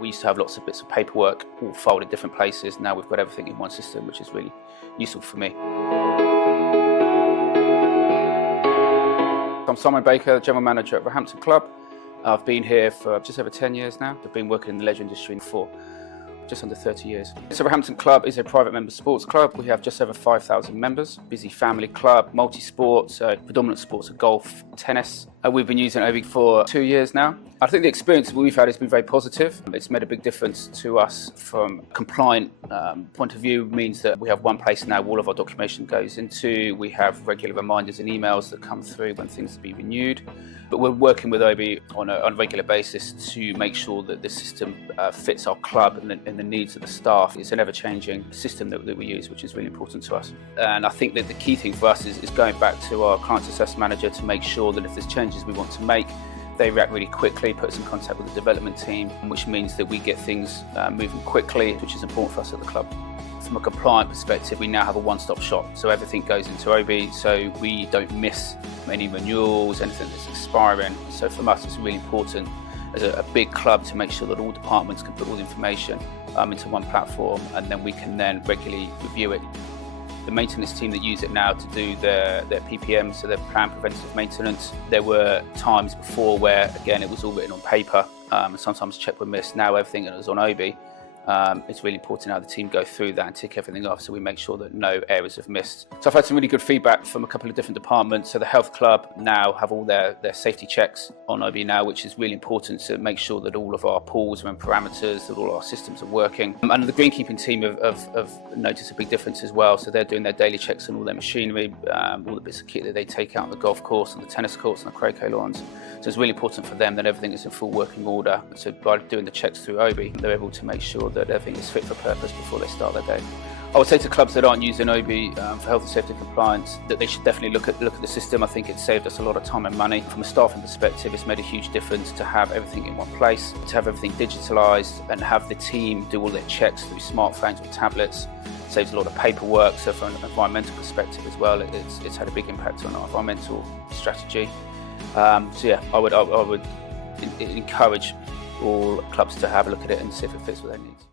We used to have lots of bits of paperwork all filed in different places. Now we've got everything in one system, which is really useful for me. I'm Simon Baker, General Manager at Roehampton Club. I've been here for just over 10 years now. I've been working in the leisure industry for just under 30 years. So Roehampton Club is a private member sports club. We have just over 5,000 members. Busy family club, multi-sport, so predominant sports are golf, tennis. We've been using Obbi for 2 years now. I think the experience we've had has been very positive. It's made a big difference to us from a compliant point of view. It means that we have one place now all of our documentation goes into. We have regular reminders and emails that come through when things to be renewed. But we're working with Obbi on a regular basis to make sure that the system fits our club and the needs of the staff. It's an ever-changing system that we use, which is really important to us. And I think that the key thing for us is going back to our client success manager to make sure that if there's changes we want to make, they react really quickly, put us in contact with the development team, which means that we get things moving quickly, which is important for us at the club. From a compliant perspective, we now have a one-stop shop, so everything goes into Obbi, so we don't miss any renewals, anything that's expiring. So from us, it's really important as a big club to make sure that all departments can put all the information into one platform, and then we can then regularly review it. The maintenance team that use it now to do their PPM, so their planned preventative maintenance, there were times before where, again, it was all written on paper, and sometimes check were missed. Now everything is on Obbi. It's really important how the team go through that and tick everything off, so we make sure that no errors have missed. So I've had some really good feedback from a couple of different departments. So the health club now have all their safety checks on Obbi now, which is really important to make sure that all of our pools and parameters, that all our systems are working. And the greenkeeping team have noticed a big difference as well. So they're doing their daily checks on all their machinery, all the bits of kit that they take out on the golf course, on the tennis courts, and the croquet lawns. So it's really important for them that everything is in full working order. So by doing the checks through Obbi, they're able to make sure that everything is fit for purpose before they start their day. I would say to clubs that aren't using Obbi for health and safety compliance that they should definitely look at the system. I think it's saved us a lot of time and money. From a staffing perspective, it's made a huge difference to have everything in one place, to have everything digitalised and have the team do all their checks through smartphones or tablets. It saves a lot of paperwork. So from an environmental perspective as well, it's had a big impact on our environmental strategy. So yeah, I would encourage all clubs to have a look at it and see if it fits with their needs.